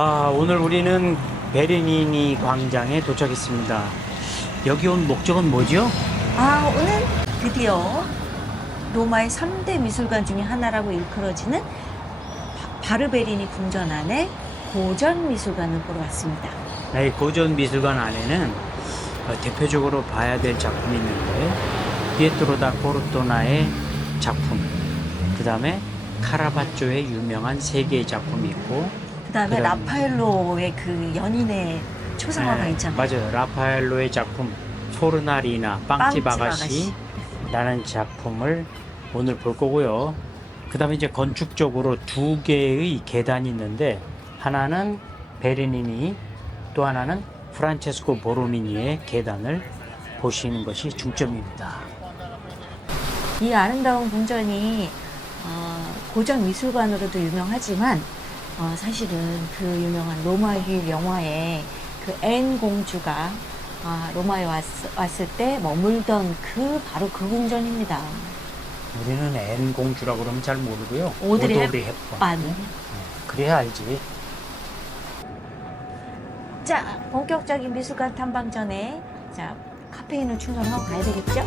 오늘 우리는 베르니니 광장에 도착했습니다. 여기 온 목적은 뭐죠? 오늘 드디어 로마의 3대 미술관 중에 하나라고 일컬어지는 바르베리니 궁전 안에 고전 미술관을 보러 왔습니다. 이 고전 미술관 안에는 대표적으로 봐야 될 작품이 있는데, 피에트로 다 코르토나의 작품, 그 다음에 카라바조의 유명한 세 개의 작품이 있고, 그 다음에 라파엘로의 그 연인의 초상화가 있잖아요. 맞아요. 라파엘로의 작품 포르나리나 빵집 아가씨 라는 작품을 오늘 볼 거고요. 그 다음에 이제 건축적으로 두 개의 계단이 있는데, 하나는 베르니니, 또 하나는 프란체스코 보로미니의 계단을 보시는 것이 중점입니다. 이 아름다운 궁전이 고전 미술관으로도 유명하지만 사실은 그 유명한 로마의 영화에 그 앤 공주가 로마에 왔을 때 머물던 바로 그 궁전입니다. 우리는 앤 공주라고 그러면 잘 모르고요. 오드리 헵번. 그래야 알지. 자, 본격적인 미술관 탐방 전에 카페인을 충전하고 가야 되겠죠?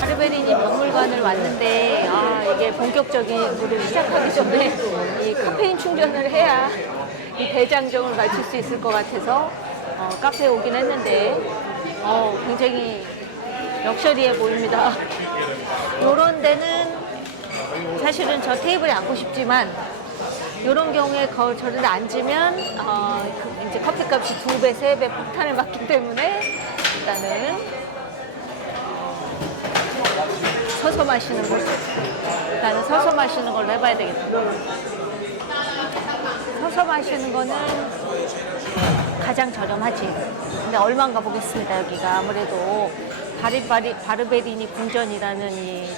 바르베리니 박물관을 왔는데 이게 본격적인 거를 시작하기 전에 이 카페인 충전을 해야 이 대장정을 마칠 수 있을 것 같아서 카페에 오긴 했는데 굉장히 럭셔리해 보입니다. 요런 데는 사실은 저 테이블에 앉고 싶지만 이런 경우에 저런 데 앉으면 이제 커피값이 2배, 3배 폭탄을 맞기 때문에 일단은 서서 마시는 걸 일단은 서서 마시는 걸로 해봐야 되겠다. 서서 마시는 거는 가장 저렴하지. 근데 얼마인가 보겠습니다. 여기가 아무래도 바르베리니 궁전이라는 이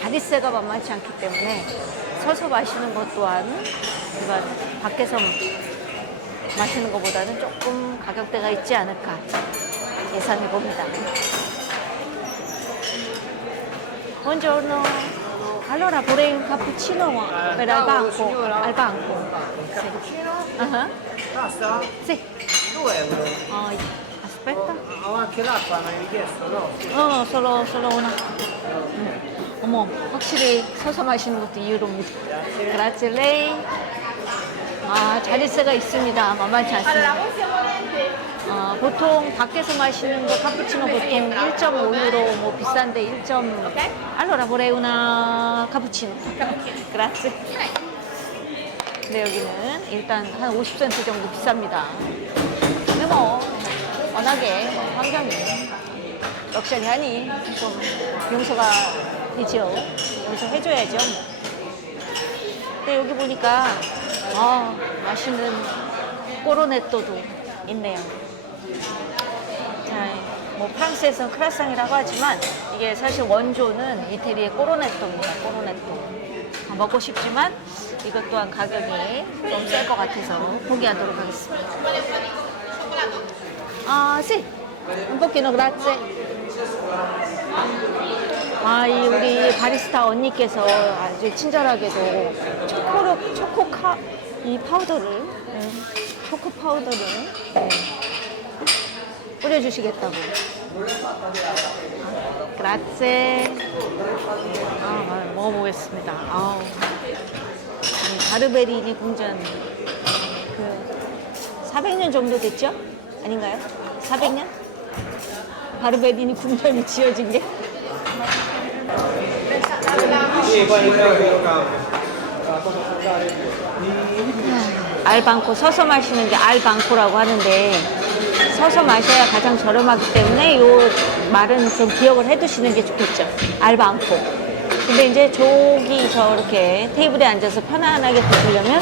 자릿세가 만만치 않기 때문에 서서 마시는 것 또한 일반 밖에서 마시는 것보다는 조금 가격대가 있지 않을까 예상해 봅니다. Buongiorno. Allora vorrei un cappuccino per al banco. Al banco. Sì. Basta? Sì. 2 euro. Aspetta. Anche l'acqua mi hai richiesto, no? No, solo una. 어머, 확실히 서서 마시는 것도 이유로입니다. Grazie lei. 자릿세가 있습니다. 만만치 않습니다. 보통 밖에서 마시는 거 카푸치노 보통 1.5유로 뭐 비싼데 1. Allora vorrei una cappuccino. Grazie. 근데 여기는 일단 한 50센트 정도 비쌉니다. 근데 워낙에 환경이 럭셔리하니 좀 용서가 되죠. 용서해줘야죠. 근데 여기 보니까 맛있는 꼬로네또도 있네요. 자, 프랑스에서는 크라상이라고 하지만 이게 사실 원조는 이태리의 꼬로네또입니다. 꼬로네또. 먹고 싶지만 이것 또한 가격이 좀 셀 것 같아서 포기하도록 하겠습니다. sì, un pochino grazie. 이 우리 바리스타 언니께서 아주 친절하게도 초코 파우더를 뿌려주시겠다고. 그라체. 먹어보겠습니다. 바르베리니 궁전 400년 정도 됐죠? 아닌가요? 400년? 바르베리니 궁전이 지어진 게? 알방코, 서서 마시는 게 알방코라고 하는데 서서 마셔야 가장 저렴하기 때문에 이 말은 좀 기억을 해두시는 게 좋겠죠. 알방코. 근데 이제 저렇게 테이블에 앉아서 편안하게 드시려면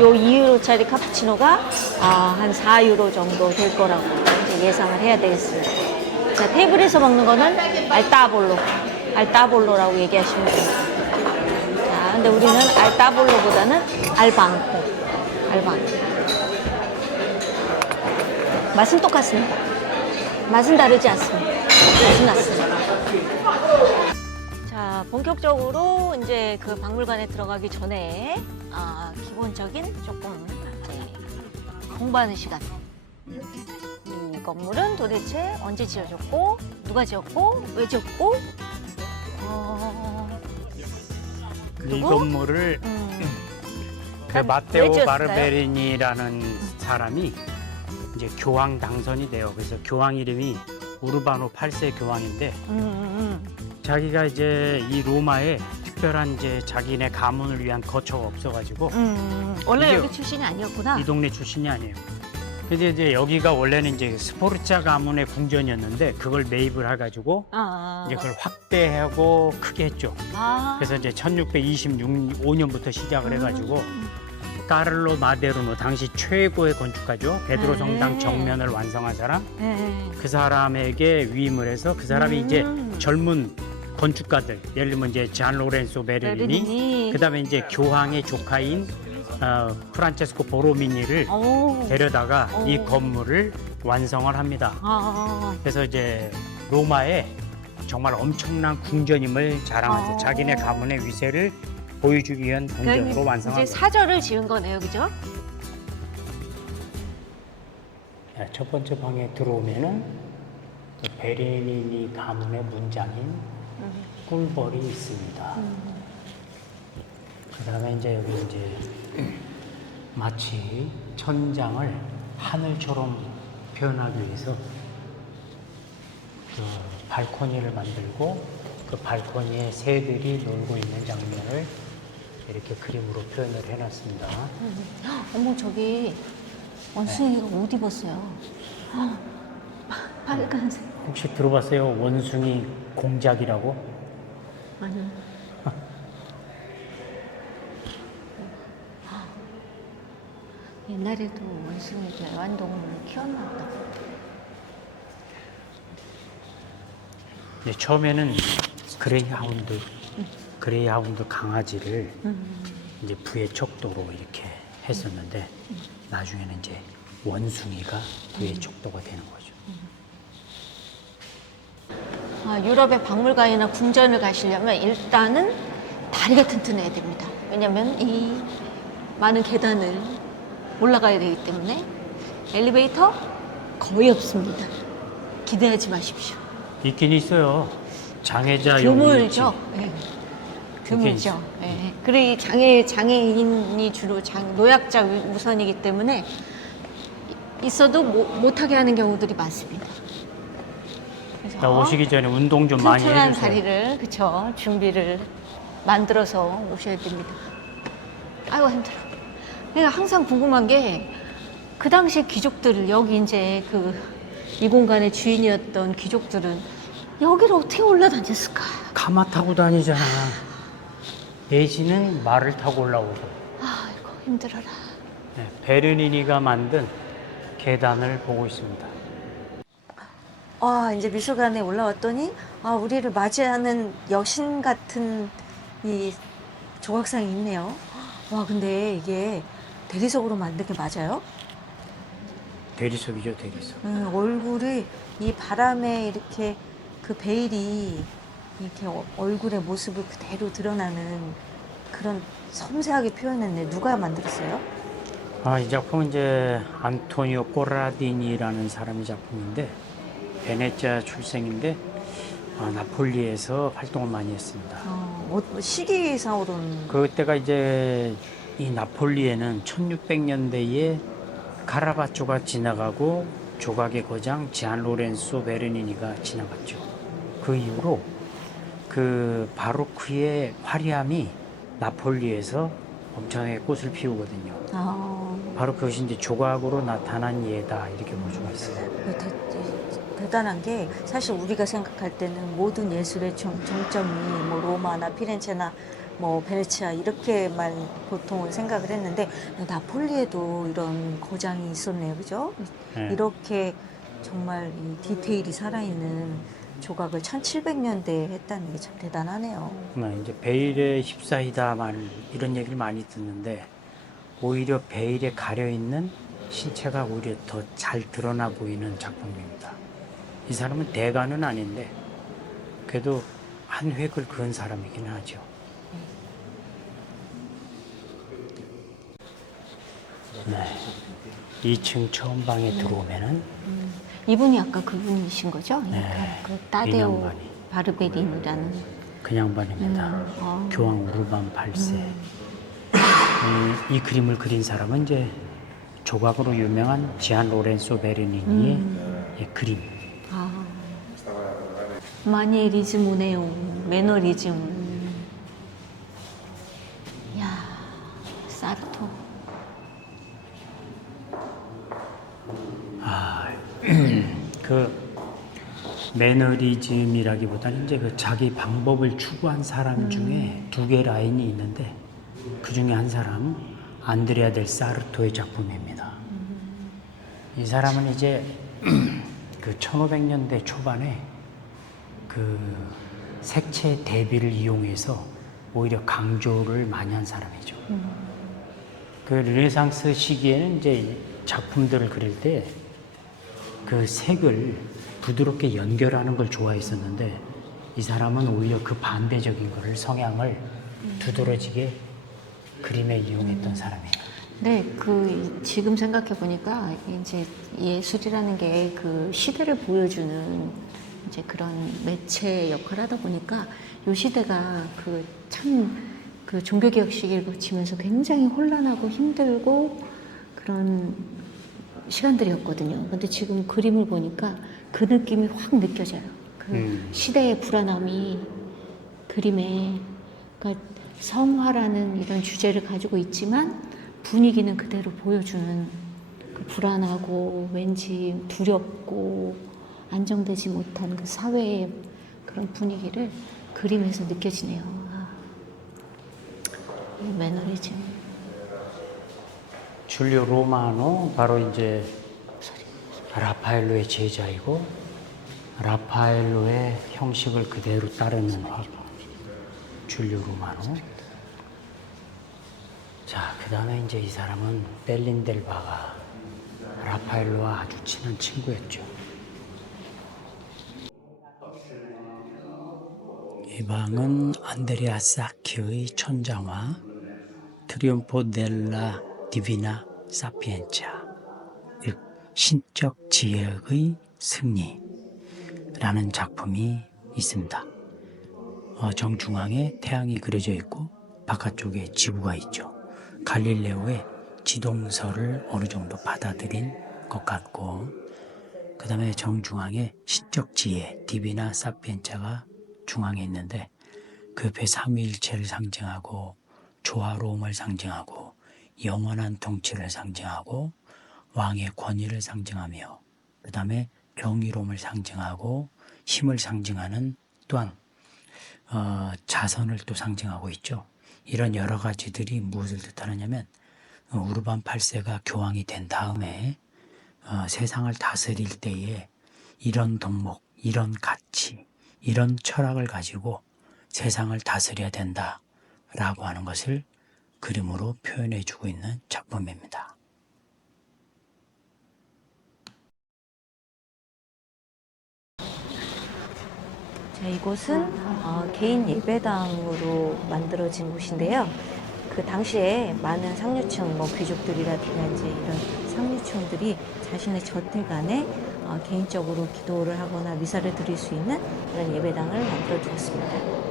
요 2유로짜리 카푸치노가 한 4유로 정도 될 거라고 이제 예상을 해야 되겠습니다. 자, 테이블에서 먹는 거는 알타볼로라고 얘기하시면 됩니다. 자, 근데 우리는 알타볼로보다는 알방코. 맛은 똑같습니다. 맛은 다르지 않습니다. 맛은 같습니다. 자, 자, 본격적으로 이제 그 박물관에 들어가기 전에 기본적인 조금 이제 공부하는 시간. 이 건물은 도대체 언제 지어졌고, 누가 지었고, 왜 지었고, 이 그리고 건물을 그 왜 마테오 지었을까요? 바르베리니라는 사람이 이제 교황 당선이 돼요. 그래서 교황 이름이 우르바노 8세 교황인데 자기가 이제 이 로마에 특별한 이제 자기네 가문을 위한 거처가 없어가지고 원래 이게 여기 출신이 아니었구나. 이 동네 출신이 아니에요. 근데 이제 여기가 원래는 이제 스포르차 가문의 궁전이었는데 그걸 매입을 해가지고 이제 그걸 확대하고 크게 했죠. 그래서 이제 1625년부터 시작을 해가지고 까를로 마데르노 당시 최고의 건축가죠. 베드로 성당 정면을 완성한 사람. 그 사람에게 위임을 해서 그 사람이 이제 젊은 건축가들 예를 들면 이제 잔 로렌소 베르니니 그다음에 이제 교황의 조카인 프란체스코 보로미니를 데려다가 이 건물을 완성을 합니다. 그래서 이제 로마에 정말 엄청난 궁전임을 자랑하죠. 자기네 가문의 위세를 보여주기 위한 궁전으로 완성한 이제 거예요. 사절을 지은 거네요, 그죠? 첫 번째 방에 들어오면은 베르니니 가문의 문장인 꿀벌이 있습니다. 그다음에 이제 여기 이제 마치 천장을 하늘처럼 표현하기 위해서 그 발코니를 만들고 그 발코니에 새들이 놀고 있는 장면을 이렇게 그림으로 표현을 해놨습니다. 어머, 저기 원숭이가 옷 입었어요. 빨간색. 혹시 들어봤어요? 원숭이 공작이라고? 아니. 옛날에도 원숭이도 애완동물을 키웠나 보다. 네, 처음에는 그레이하운드 강아지를 이제 부의 척도로 이렇게 했었는데 나중에는 이제 원숭이가 부의 척도가 되는 거죠. 유럽의 박물관이나 궁전을 가시려면 일단은 다리가 튼튼해야 됩니다. 왜냐면 이 많은 계단을 올라가야 되기 때문에 엘리베이터 거의 없습니다. 기대하지 마십시오. 있긴 있어요. 장애자용 드물죠. 네. 드물죠. 네. 그리고 이 장애인이 주로 노약자 우선이기 때문에 있어도 못하게 하는 경우들이 많습니다. 그래서 오시기 전에 운동 좀 많이 튼튼한 해주세요. 다리를 그쵸 준비를 만들어서 오셔야 됩니다. 아이고 힘들어. 내가 항상 궁금한 게 그 당시 귀족들 여기 이제 이 공간의 주인이었던 귀족들은 여기를 어떻게 올라다녔을까? 가마 타고 다니잖아. 예지는 말을 타고 올라오고. 아이고 힘들어라. 네, 베르니니가 만든 계단을 보고 있습니다. 이제 미술관에 올라왔더니 우리를 맞이하는 여신 같은 이 조각상이 있네요. 와 근데 이게 대리석으로 만든 게 맞아요? 대리석이죠, 대리석. 얼굴이 이 바람에 이렇게 그 베일이 이렇게 얼굴의 모습을 그대로 드러나는 그런 섬세하게 표현했네. 누가 만들었어요? 이 작품은 이제 안토니오 꼬라디니라는 사람의 작품인데 베네치아 출생인데 나폴리에서 활동을 많이 했습니다. 시기상으로는 그때가 이제 이 나폴리에는 1600년대에 카라바초가 지나가고 조각의 거장 지안 로렌소 베르니니가 지나갔죠. 그 이후로 그 바로크의 화려함이 나폴리에서 엄청나게 꽃을 피우거든요. 바로 그것이 이제 조각으로 나타난 예다 이렇게 볼 수가 있어요. 대단한 게 사실 우리가 생각할 때는 모든 예술의 정점이 뭐 로마나 피렌체나 뭐 베네치아 이렇게만 보통은 생각을 했는데 나폴리에도 이런 거장이 있었네요, 그죠? 네. 이렇게 정말 이 디테일이 살아있는 조각을 1700년대에 했다는 게 참 대단하네요. 이제 베일에 휩싸이다 이런 얘기를 많이 듣는데 오히려 베일에 가려 있는 신체가 오히려 더 잘 드러나 보이는 작품입니다. 이 사람은 대가는 아닌데 그래도 한 획을 그은 사람이긴 하죠. 네. 2층 처음 방에 들어오면은 이분이 아까 그분이신 거죠? 네. 그러니까 그 따데오 인양반이. 바르베린이라는. 그 양반입니다. 교황 우르반 8세. 이 그림을 그린 사람은 이제 조각으로 유명한 지안 로렌소 베르니니의 이 그림. 아, 마니에리즘 오네오, 매너리즘. 야, 사르토. 그 매너리즘이라기보다는 이제 그 자기 방법을 추구한 사람 중에 두 개 라인이 있는데 그 중에 한 사람 안드레아 델 사르토의 작품입니다. 이 사람은 이제 그 1500년대 초반에 그 색채 대비를 이용해서 오히려 강조를 많이 한 사람이죠. 그 르네상스 시기에는 이제 작품들을 그릴 때 그 색을 부드럽게 연결하는 걸 좋아했었는데 이 사람은 오히려 그 반대적인 거를 성향을 두드러지게 그림에 이용했던 사람이에요. 네, 그 지금 생각해 보니까 이제 예술이라는 게 그 시대를 보여주는 이제 그런 매체 역할을 하다 보니까 이 시대가 그 참 그 종교개혁 시기를 거치면서 굉장히 혼란하고 힘들고 그런 시간들이었거든요. 근데 지금 그림을 보니까 그 느낌이 확 느껴져요. 그 시대의 불안함이 그림에, 그러니까 성화라는 이런 주제를 가지고 있지만 분위기는 그대로 보여주는 그 불안하고 왠지 두렵고 안정되지 못한 그 사회의 그런 분위기를 그림에서 느껴지네요. 아, 이 매너리즘. 줄리오 로마노 바로 이제 라파엘로의 제자이고 라파엘로의 형식을 그대로 따르는 화가 줄리오 로마노. 자, 그 다음에 이제 이 사람은 델린델바가 라파엘로와 아주 친한 친구였죠. 이 방은 안드레아 사키의 천장화 트리온포 델라 디비나 사피엔차, 즉 신적 지혜의 승리라는 작품이 있습니다. 정중앙에 태양이 그려져 있고 바깥쪽에 지구가 있죠. 갈릴레오의 지동설을 어느 정도 받아들인 것 같고, 그 다음에 정중앙에 신적 지혜 디비나 사피엔차가 중앙에 있는데 그 옆에 삼위일체를 상징하고 조화로움을 상징하고 영원한 통치를 상징하고 왕의 권위를 상징하며 그 다음에 경이로움을 상징하고 힘을 상징하는 또한 자선을 또 상징하고 있죠. 이런 여러 가지들이 무엇을 뜻하느냐면 우르반 8세가 교황이 된 다음에 세상을 다스릴 때에 이런 덕목, 이런 가치, 이런 철학을 가지고 세상을 다스려야 된다라고 하는 것을 그림으로 표현해 주고 있는 작품입니다. 자, 이곳은 개인 예배당으로 만들어진 곳인데요. 그 당시에 많은 상류층, 뭐 귀족들이라든지 이런 상류층들이 자신의 저택 안에 개인적으로 기도를 하거나 미사를 드릴 수 있는 그런 예배당을 만들어 두었습니다.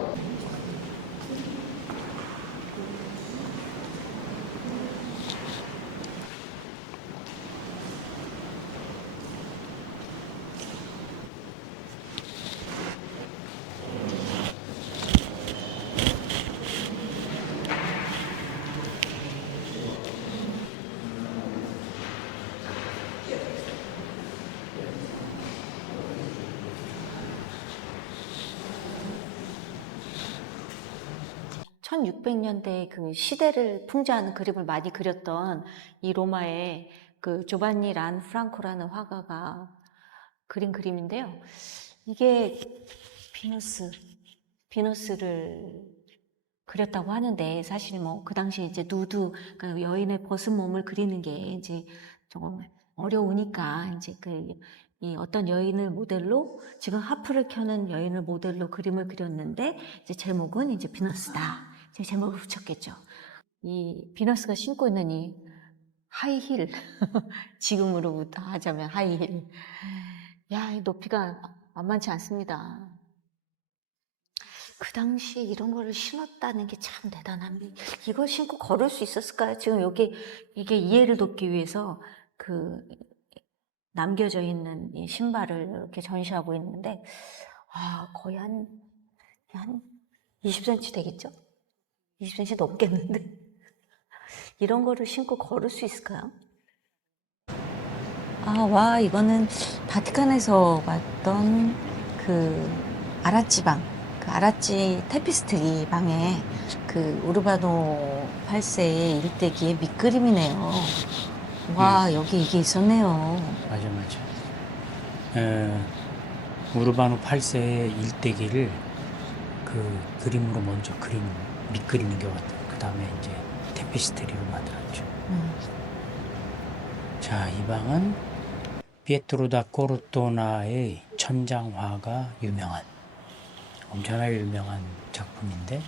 1600년대 그 시대를 풍자하는 그림을 많이 그렸던 이 로마의 그 조반니 란 프랑코라는 화가가 그린 그림인데요. 이게 비너스를 그렸다고 하는데 사실 뭐 그 당시에 이제 누드, 그러니까 여인의 벗은 몸을 그리는 게 이제 조금 어려우니까 이제 그 이 어떤 여인을 모델로 지금 하프를 켜는 여인을 모델로 그림을 그렸는데 이제 제목은 이제 비너스다. 제 제목을 붙였겠죠. 이 비너스가 신고 있는 이 하이힐 지금으로부터 하자면 하이힐. 야, 이 높이가 만만치 않습니다. 그 당시에 이런 거를 신었다는 게 참 대단합니다. 이걸 신고 걸을 수 있었을까요? 지금 여기 이게 이해를 돕기 위해서 그 남겨져 있는 이 신발을 이렇게 전시하고 있는데, 거의 한 20cm 되겠죠? 20cm 넘겠는데? 이런 거를 신고 걸을 수 있을까요? 와, 이거는 바티칸에서 봤던 그 아라찌방, 그 아라찌 테피스트리 방에 그 우르바노 8세의 일대기의 밑그림이네요. 와, 여기 이게 있었네요. 맞아. 우르바노 8세의 일대기를 그 그림으로 먼저 밑그리는 게 같아요. 그 다음에 이제 테피스트리로 만들었죠. 자, 이 방은 피에트로 다 코르토나의 천장화가 엄청나게 유명한 작품인데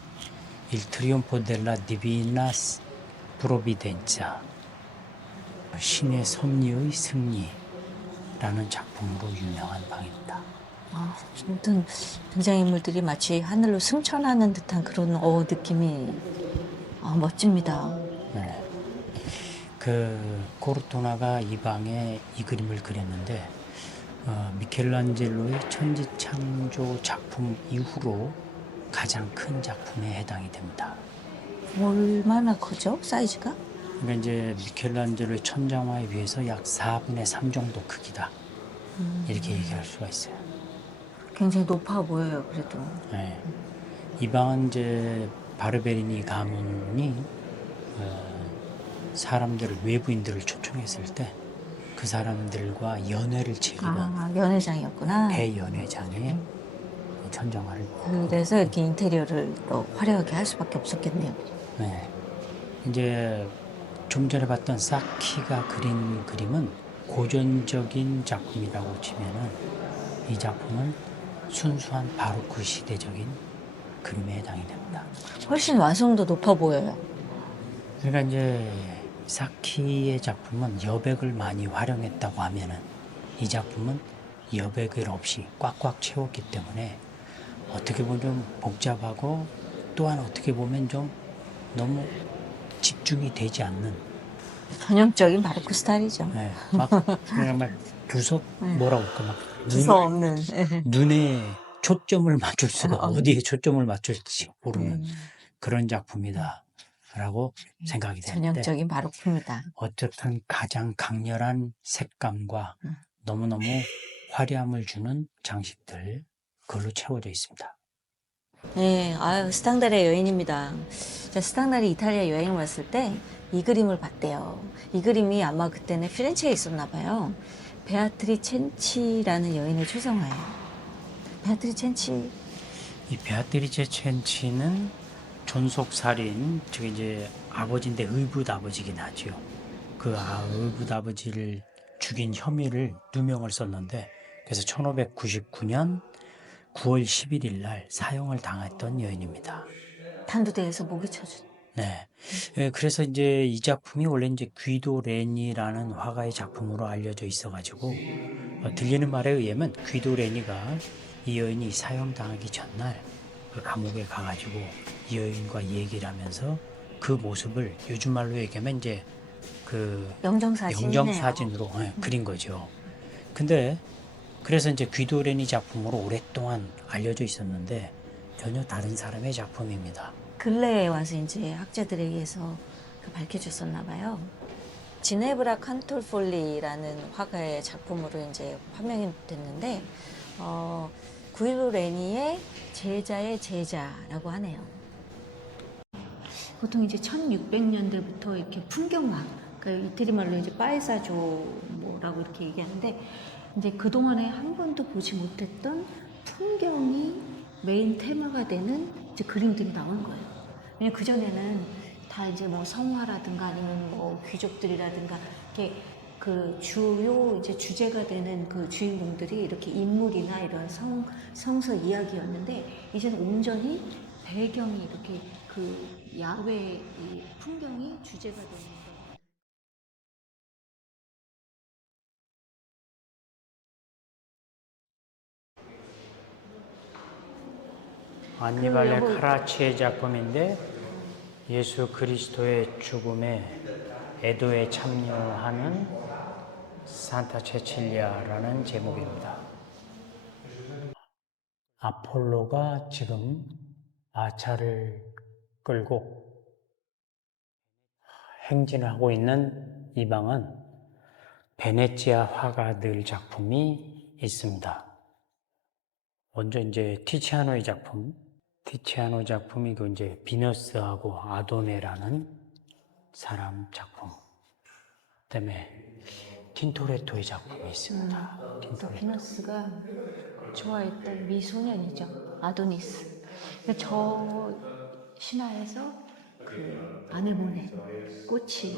Il Trionfo della Divina Provvidenza, 신의 섭리의 승리라는 작품으로 유명한 방입니다. 아무튼 등장인물들이 마치 하늘로 승천하는 듯한 그런 느낌이 멋집니다. 네. 그 코르토나가 이 방에 이 그림을 그렸는데 미켈란젤로의 천지창조 작품 이후로 가장 큰 작품에 해당이 됩니다. 얼마나 크죠? 사이즈가? 그러니까 이제 미켈란젤로의 천장화에 비해서 약 4분의 3 정도 크기다. 이렇게 얘기할 수가 있어요. 굉장히 높아 보여요, 그래도. 네. 이 방은 이제 바르베리니 가문이 외부인들을 초청했을 때 그 사람들과 연회를 즐기던 연회장이었구나. 대연회장에 천장화를. 그래서 이렇게 인테리어를 또 화려하게 할 수밖에 없었겠네요. 네. 이제 좀 전에 봤던 사키가 그린 그림은 고전적인 작품이라고 치면은 이 작품은 순수한 바로크 시대적인 그림에 해당이 됩니다. 훨씬 완성도 높아 보여요. 그러니까 이제 사키의 작품은 여백을 많이 활용했다고 하면은 이 작품은 여백을 없이 꽉꽉 채웠기 때문에 어떻게 보면 좀 복잡하고 또한 어떻게 보면 좀 너무 집중이 되지 않는 전형적인 바로크 스타일이죠. 네, 그냥 막 뭐라고 할까 막 주서 없는. 눈에 초점을 맞출 수가 어디에 초점을 맞출지 모르는 그런 작품이다라고 생각이 되는데 전형적인 바로크입니다. 어쨌든 가장 강렬한 색감과 너무너무 화려함을 주는 장식들 그걸로 채워져 있습니다. 네, 스탕달의 여인입니다. 스탕달이 이탈리아 여행을 왔을 때 이 그림을 봤대요. 이 그림이 아마 그때는 피렌체에 있었나 봐요. 베아트리첸치라는 여인의 초상화예요. 베아트리첸치. 이 베아트리체 첸치는 존속살인, 즉 이제 아버지인데 의붓 아버지긴 하죠. 그 의붓 아버지를 죽인 혐의를 누명을 썼는데 그래서 1599년 9월 11일 날 사형을 당했던 여인입니다. 단두대에서 목이 쳐준. 네. 그래서 이제 이 작품이 원래 이제 귀도 레니라는 화가의 작품으로 알려져 있어가지고 들리는 말에 의하면 귀도 레니가 이 여인이 사형 당하기 전날 그 감옥에 가가지고 이 여인과 얘기를 하면서 그 모습을 요즘 말로 얘기하면 이제 그 영정사진으로 그린 거죠. 근데 그래서 이제 귀도 레니 작품으로 오랫동안 알려져 있었는데 전혀 다른 사람의 작품입니다. 근래에 와서 이제 학자들에 의해서 밝혀졌었나 봐요. 지네브라 칸톨폴리라는 화가의 작품으로 이제 파명이 됐는데, 구이도 레니의 제자의 제자라고 하네요. 보통 이제 1600년대부터 이렇게 풍경화, 그러니까 이태리 말로 이제 파에사조라고 이렇게 얘기하는데, 이제 그동안에 한 번도 보지 못했던 풍경이 메인 테마가 되는 이제 그림들이 나오는 거예요. 왜냐면 그전에는 다 이제 뭐 성화라든가 아니면 뭐 귀족들이라든가 이렇게 그 주요 이제 주제가 되는 그 주인공들이 이렇게 인물이나 이런 성서 이야기였는데 이제는 온전히 배경이 이렇게 그 야외 이 풍경이 주제가 되는 거. 안니발레 여보- 카라치의 작품인데 예수 그리스도의 죽음에 애도에 참여하는 산타 체칠리아라는 제목입니다. 아폴로가 지금 마차를 끌고 행진을 하고 있는 이 방은 베네치아 화가들 작품이 있습니다. 먼저 이제 티치아노의 작품이 그 이제 비너스하고 아도네라는 사람 작품. 그다음에 틴토레토의 작품이 있습니다. 또 비너스가 좋아했던 미소년이죠. 아도니스. 저 신화에서 그 아네모네 꽃이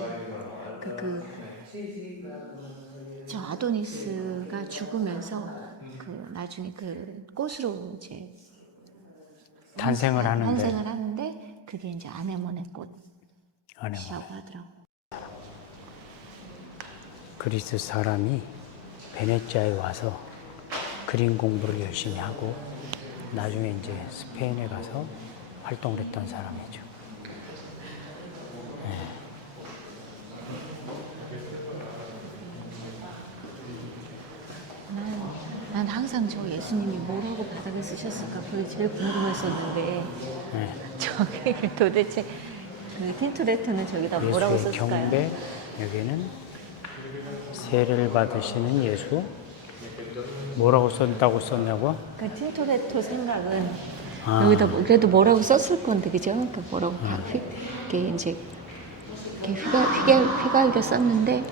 저 아도니스가 죽으면서 그 나중에 그 꽃으로 이제 탄생을 하는데 탄생을 하는데 그게 이제 아네모네 꽃이라고 아네모네. 하더라고. 그리스 사람이 베네치아에 와서 그림 공부를 열심히 하고 나중에 이제 스페인에 가서 활동을 했던 사람이죠. 난 항상 저 예수님이 뭐라고 바닥에 쓰셨을까 그게 제일 궁금했었는데 네. 저게 도대체 그 틴토레토는 저기다 뭐라고 예수의 썼을까요? 경배, 여기는 세례를 받으시는 예수. 뭐라고 썼다고 썼냐고? 그 틴토레토 생각은 아. 여기다 그래도 뭐라고 썼을 건데 그죠? 그 뭐라고 이게 이제 이렇게 휘갈겨 썼는데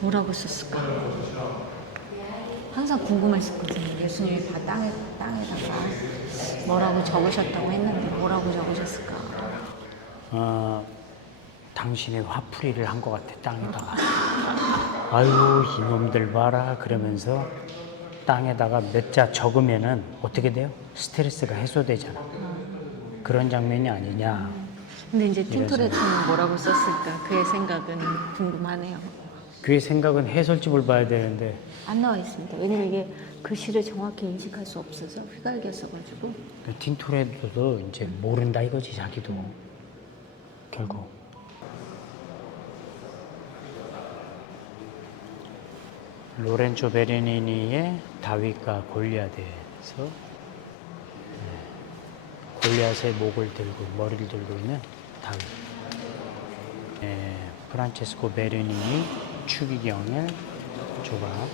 뭐라고 썼을까? 항상 궁금했었거든요. 예수님이 땅에다가 뭐라고 적으셨다고 했는데 뭐라고 적으셨을까? 당신의 화풀이를 한 것 같아, 땅에다가. 아유, 이놈들 봐라. 그러면서 땅에다가 몇 자 적으면은 어떻게 돼요? 스트레스가 해소되잖아. 그런 장면이 아니냐. 근데 이제 틴토레토는 뭐라고 썼을까? 그의 생각은 궁금하네요. 그의 생각은 해설집을 봐야 되는데, 안 나와 있습니다. 왜냐면 이게 글씨를 정확히 인식할 수 없어서 휘갈겨 써가지고. 그 틴토레토도 이제 모른다 이거지, 자기도. 결국. 로렌조 베르니니의 다윗과 골리앗에서 골리앗의 목을 들고 머리를 들고 있는 다윗. 프란체스코 베르니니 추기경의 조각.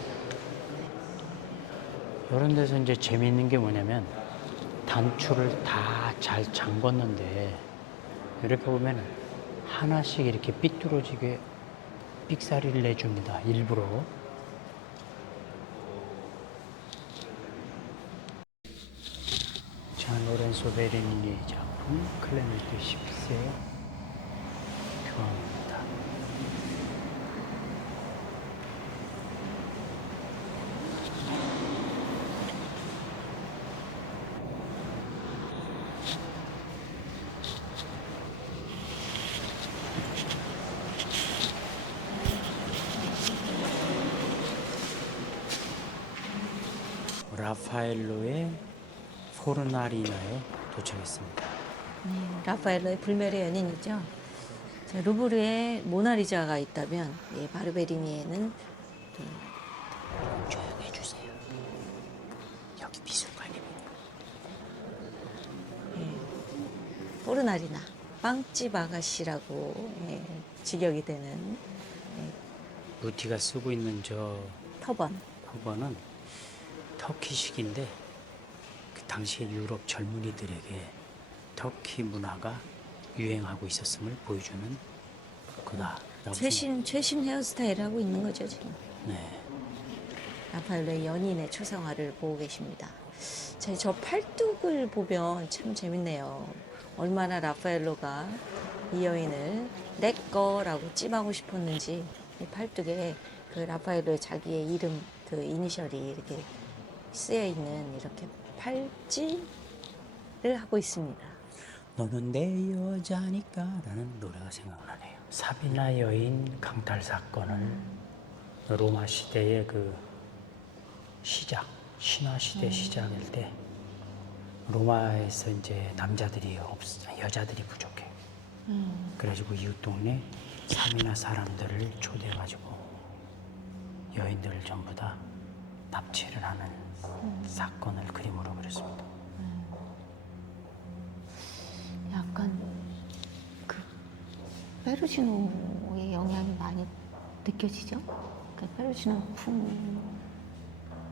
이런 데서 이제 재미있는 게 뭐냐면 단추를 다 잘 잠궜는데 이렇게 보면 하나씩 이렇게 삐뚤어지게 삑사리를 내줍니다. 일부러. 잔 로렌소 베르니니의 작품 클레멘트 10세 교황입니다. 라파엘로의 포르나리나에 도착했습니다. 라파엘로의 불멸의 연인이죠. 루브르에 모나리자가 있다면 바르베리니에는 조용히 해주세요. 여기 미술관입니다. 포르나리나 빵집 아가씨라고 직역이 되는 루티가 쓰고 있는 저 터번. 터번은 터키식인데 그 당시에 유럽 젊은이들에게 터키 문화가 유행하고 있었음을 보여주는 거다. 최신 헤어스타일을 하고 있는 거죠 지금. 네. 라파엘로의 연인의 초상화를 보고 계십니다. 저 팔뚝을 보면 참 재밌네요. 얼마나 라파엘로가 이 여인을 내 거라고 찜하고 싶었는지 이 팔뚝에 그 라파엘로의 자기의 이름 그 이니셜이 이렇게 쓰여 있는 이렇게 팔찌를 하고 있습니다. 너는 내 여자니까 라는 노래가 생각나네요. 사비나 여인 강탈 사건을 로마 시대의 그 시작, 신화 시대 시작일 때 로마에서 이제 남자들이 여자들이 부족해. 그래가지고 이웃 동네 사미나 사람들을 초대해가지고 여인들을 전부 다 납치를 하는 사건을 그림으로 그렸습니다. 약간 그 페루지노의 영향이 많이 느껴지죠? 그 페루지노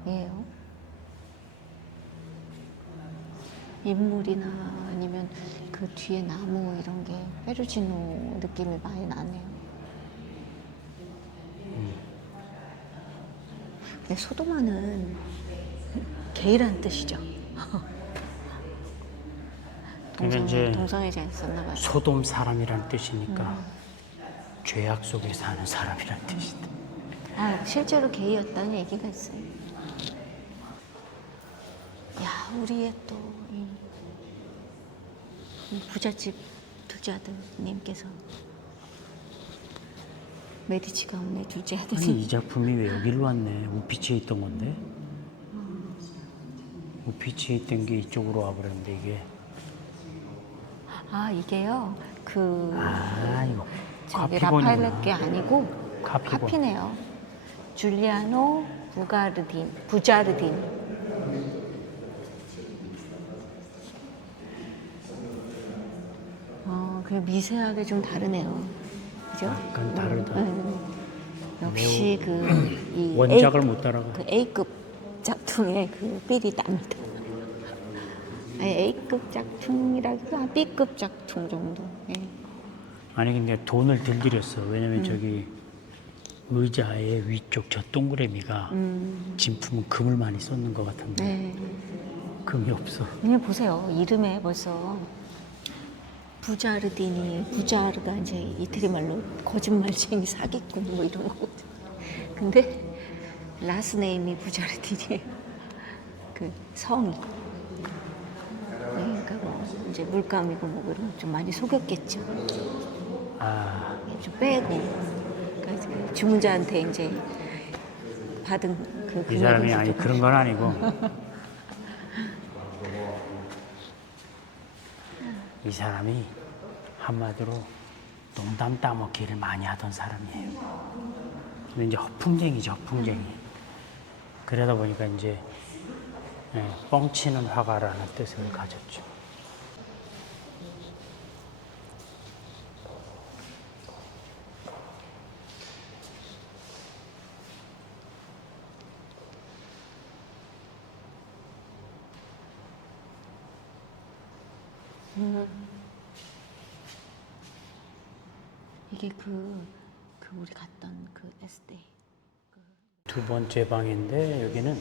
풍이에요. 인물이나 아니면 그 뒤에 나무 이런 게 페루지노 느낌이 많이 나네요. 근데 소도마는 게이라는 뜻이죠. 그러니까 이제 동성애자에 썼나 봐요. 소돔 사람이라는 뜻이니까 죄악 속에 사는 사람이라는 뜻이다. 아, 실제로 게이였다는 얘기가 있어요. 야, 우리의 또 이 부잣집 둘째 아들님께서 메디치 가문의 둘째 아니 아들님. 이 작품이 왜 여기로 왔네? 우피치에 있던 건데. 우피치에 있던 게 이쪽으로 와버렸는데 이게. 아, 이게요. 그 아 이거 저기 카피본이구나. 라파엘레 게 아니고 카피본. 카피네요. 줄리아노 부자르딘. 그 미세하게 좀 다르네요. 그죠? 약간 다르다. 역시 이 원작을 못 따라가. 그 A급 작품의 그 삘이 납니다. 아니, A급 작품이라기보다 B급 작품 정도. 예. 아니 근데 돈을 덜 들였어. 왜냐면 저기 의자의 위쪽 저 동그라미가 진품은 금을 많이 썼는 것 같은데 네. 금이 없어. 그냥 보세요. 이름에 벌써 부자르가 이제 이태리 말로 거짓말쟁이 사기꾼 뭐 이런 거거든. 근데 라스네임이 부자르딘이에요. 그 성이. 그러니까 뭐 이제 물감이고 뭐 이런 거 좀 많이 속였겠죠. 아 좀 빼고. 그러니까 주문자한테 이제 받은 그 이 사람이 금액을 아니 조금 그런 건 아니고 이 사람이 한마디로 농담 따먹기를 많이 하던 사람이에요. 근데 이제 허풍쟁이죠, 허풍쟁이. 그러다 보니까 이제 뻥치는 화가라는 뜻을 가졌죠. 이게 우리 갔던 그 에스테. 두 번째 방인데 여기는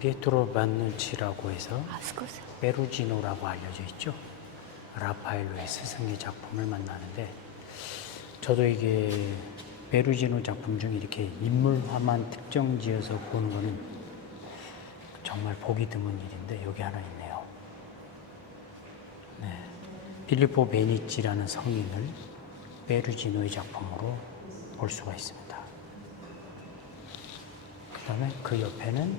피에트로 반누치라고 해서 스코세. 페루지노라고 알려져 있죠. 라파엘로의 스승의 작품을 만나는데 저도 이게 페루지노 작품 중에 이렇게 인물화만 특정 지어서 보는 거는 정말 보기 드문 일인데 여기 하나 있네요. 네. 필리포 베니치라는 성인을 페루지노의 작품으로 볼 수가 있습니다. 그 다음에 그 옆에는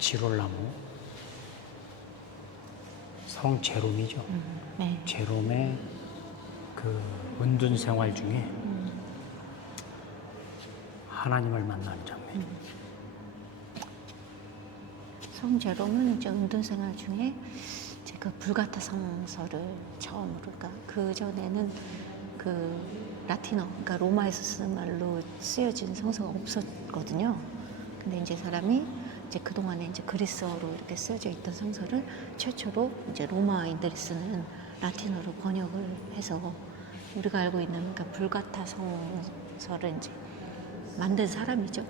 지롤나무, 성 제롬이죠. 네. 제롬의 그 은둔 생활 중에 하나님을 만난 장면. 성 제롬은 이제 운동 생활 중에 제가 불가타 성서를 처음으로, 그러니까 그 전에는 그 라틴어, 그러니까 로마에서 쓰는 말로 쓰여진 성서가 없었거든요. 근데 이제 사람이 이제 그 동안에 이제 그리스어로 이렇게 쓰여져 있던 성서를 최초로 이제 로마인들이 쓰는 라틴어로 번역을 해서 우리가 알고 있는 그러니까 불가타 성서를 이제 만든 사람이죠.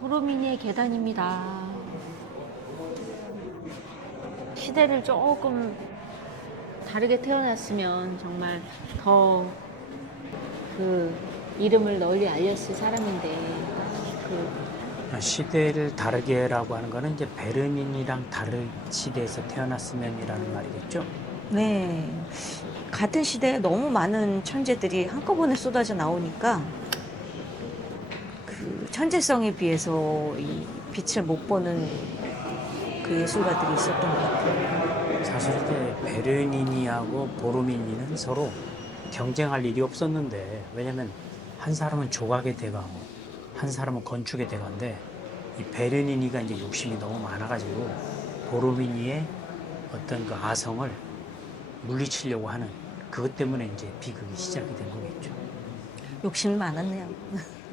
보로미니의 계단입니다. 시대를 조금 다르게 태어났으면 정말 더 그 이름을 널리 알렸을 사람인데 그 시대를 다르게라고 하는 거는 이제 베르닌이랑 다른 시대에서 태어났으면이라는 말이겠죠. 네. 같은 시대에 너무 많은 천재들이 한꺼번에 쏟아져 나오니까 그 천재성에 비해서 이 빛을 못 보는 그 예술가들이 있었던 것 같아요. 사실 이제 베르니니하고 보로미니는 서로 경쟁할 일이 없었는데, 왜냐면 한 사람은 조각의 대가고 한 사람은 건축의 대가인데, 이 베르니니가 이제 욕심이 너무 많아가지고 보로미니의 어떤 그 아성을 물리치려고 하는 그것 때문에 이제 비극이 시작이 된 거겠죠. 욕심이 많았네요.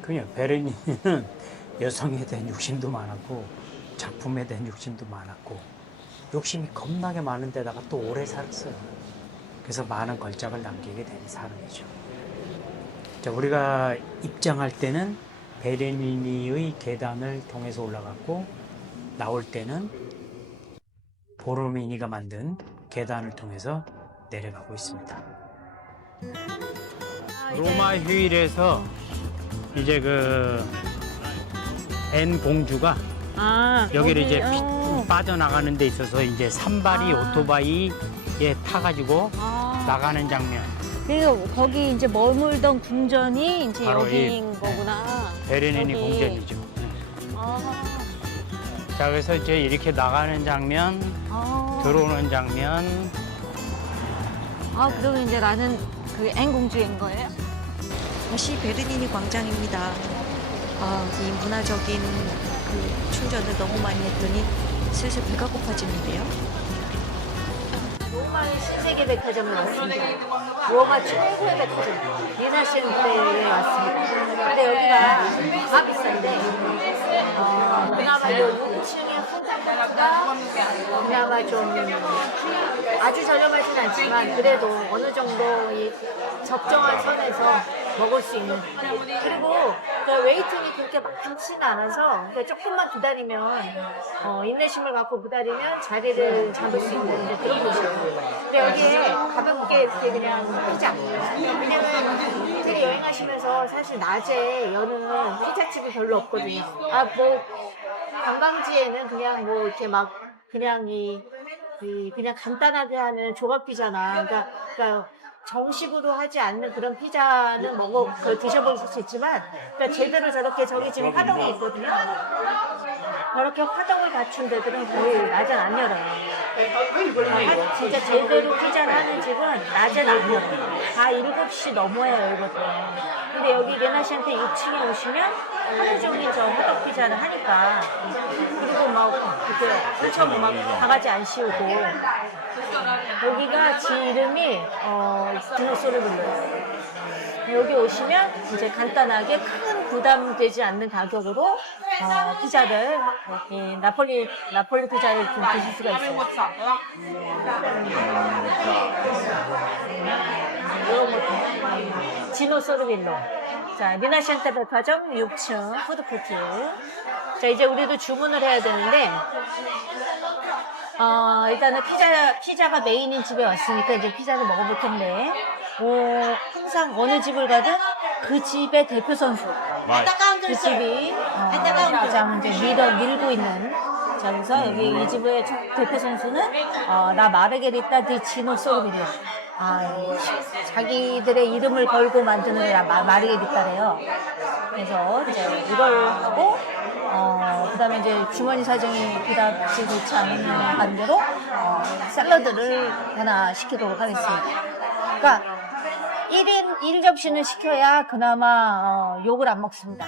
그냥 베르니는 여성에 대한 욕심도 많았고 작품에 대한 욕심도 많았고 욕심이 겁나게 많은 데다가 또 오래 살았어요. 그래서 많은 걸작을 남기게 된 사람이죠. 자, 우리가 입장할 때는 베르니니의 계단을 통해서 올라갔고, 나올 때는 보로미니가 만든 계단을 통해서 내려가고 있습니다. 로마 휴일에서 이제 그 앤 공주가 여기를 이제 빠져나가는 데 있어서 이제 산발이 오토바이에 타가지고 나가는 장면. 그리고 거기 이제 머물던 궁전이 이제 바로 여기인 이, 거구나. 베르니니 여기. 궁전이죠. 아, 자, 그래서 이제 이렇게 나가는 장면, 들어오는 장면. 그러면 이제 나는 그 앤 공주인 거예요? 다시 베르니니 광장입니다. 이 문화적인 그 충전을 너무 많이 했더니 슬슬 배가 고파지는데요. 로마의 신세계 백화점에 왔습니다. 로마 최고의 백화점 리나센테에 왔습니다. 근데 여기가 다 비싼데 그나마 요 6층의 푸드코트가 그나마 좀 아주 저렴하진 않지만 그래도 어느 정도 이 적정한 선에서 먹을 수 있는. 그리고 그 웨이팅이 그렇게 많지는 않아서 그러니까 조금만 기다리면 인내심을 갖고 기다리면 자리를 잡을 수 있는 이제 그런 곳이에요. 근데 여기에 가볍게 이렇게 그냥 피자. 왜냐면 되게 여행하시면서 사실 낮에 여는 피자집이 별로 없거든요. 뭐 관광지에는 그냥 뭐 이렇게 막 그냥 그냥 간단하게 하는 조각 피자나 그러니까 정식으로 하지 않는 그런 피자는 드셔보실 수 있지만, 그러니까 제대로 저렇게 저기 지금 화덕이 있거든요. 저렇게 화덕을 갖춘 데들은 거의 낮엔 안 열어요. 진짜 제대로 피자를 하는 집은 낮엔 안 열어요. 다 7시 넘어야 열거든요. 근데 여기 레나시안테 6층에 오시면 하루 종일 저 화덕 피자를 하니까, 그리고 막 이렇게 엄청 막 바가지 안 씌우고, 여기가 지 이름이 디노소르빌로예요. 여기 오시면 이제 간단하게 큰 부담되지 않는 가격으로 피자를 나폴리 피자를 좀 드실 수가 있어요. 이런 것도 지노소르빌로. 자, 리나시안테 백화점 6층 푸드코트. 자, 이제 우리도 주문을 해야 되는데, 일단은 피자가 메인인 집에 왔으니까 이제 피자를 먹어볼 텐데, 항상 어느 집을 가든 그 집의 대표 선수, 그 집이 가장 이제 밀고 있는. 자, 그래서 여기 이 집의 대표 선수는 나 마르게리타 디 지노 소르빌로. 자기들의 이름을 걸고 만드는 마르게리타래요. 그래서 이제 이걸 하고, 그 다음에 이제 주머니 사정이 그다지 좋지 않은 관계로 샐러드를 하나 시키도록 하겠습니다. 그러니까 1인 1접시는 시켜야 그나마 욕을 안 먹습니다.